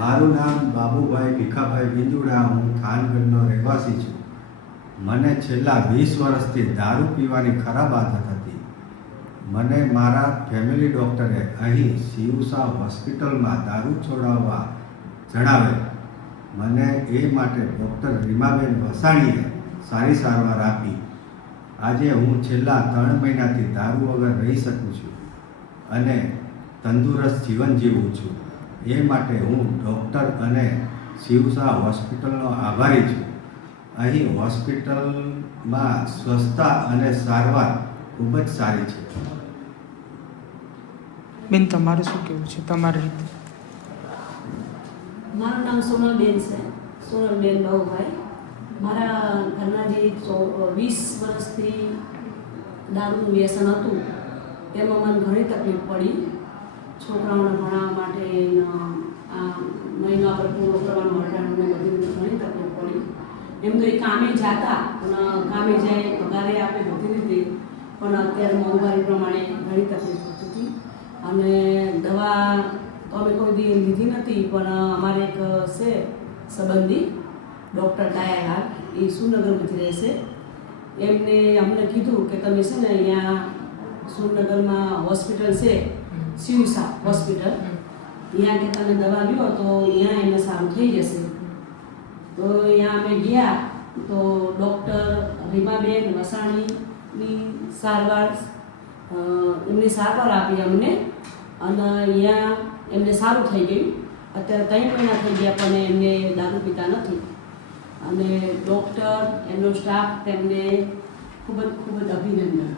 મારું નામ બાબુભાઈ ભીખાભાઈ વિંજુડા, હું થાનગઢનો રહેવાસી છું. મને છેલ્લા 20 વર્ષથી દારૂ પીવાની ખરાબ આદત હતી. મને મારા ફેમિલી ડૉક્ટરે અહીં શિવસા હોસ્પિટલમાં દારૂ છોડાવવા જણાવેલ. મને એ માટે ડૉક્ટર રીમાબેન વસાણીએ સારી સારવાર આપી. આજે હું છેલ્લા 3 મહિનાથી દારૂ વગર રહી શકું છું અને તંદુરસ્ત જીવન જીવું છું. એ માટે હું ડૉક્ટર અને શિવસા હોસ્પિટલનો આભારી છું. અહીં હોસ્પિટલમાં સ્વચ્છતા અને સારવાર ખૂબ જ સારી છે. બેન, તમારું શું કહેવું છે તમારી રીતે? મારું નામ સોનલબેન છે, સોનલબેન બાબુભાઈ. મારા ઘરના જે 20 વર્ષથી દારૂનું વ્યસન હતું તેમાં મને ઘણી તકલીફ પડી. છોકરાઓને ભણાવવા માટે મહિના પર પૂરો કરવાનું હટાણું બધી રીતે ઘણી તકલીફ પડી. એમ તો એ કામે જતા પણ કામે જાય પગારે આપે બધી રીતે, પણ અત્યારે મોંઘવારી પ્રમાણે ઘણી તકલીફ પડતી હતી. અને દવા તો અમે કોઈ દી લીધી નથી, પણ અમારે એક છે સંબંધી ડૉક્ટર ડાયાહાર, એ સુરનગરમાંથી રહેશે. એમને અમને કીધું કે તમે છે ને અહીંયા સુરનગરમાં હોસ્પિટલ છે શિવસા હોસ્પિટલ, ત્યાં કે તમે દવા લ્યો તો અહીંયા એને સારું થઈ જશે. તો અહીંયા અમે ગયા તો ડૉક્ટર રીમાબેન વસાણીની એમની સારવાર આપી અમને, અને અહીંયા એમને સારું થઈ ગયું. અત્યારે 3 મહિના થઈ ગયા પણ એમને દારૂ પીતા નથી. અને ડૉક્ટર, એમનો સ્ટાફ તેમને ખૂબ જ અભિનંદન.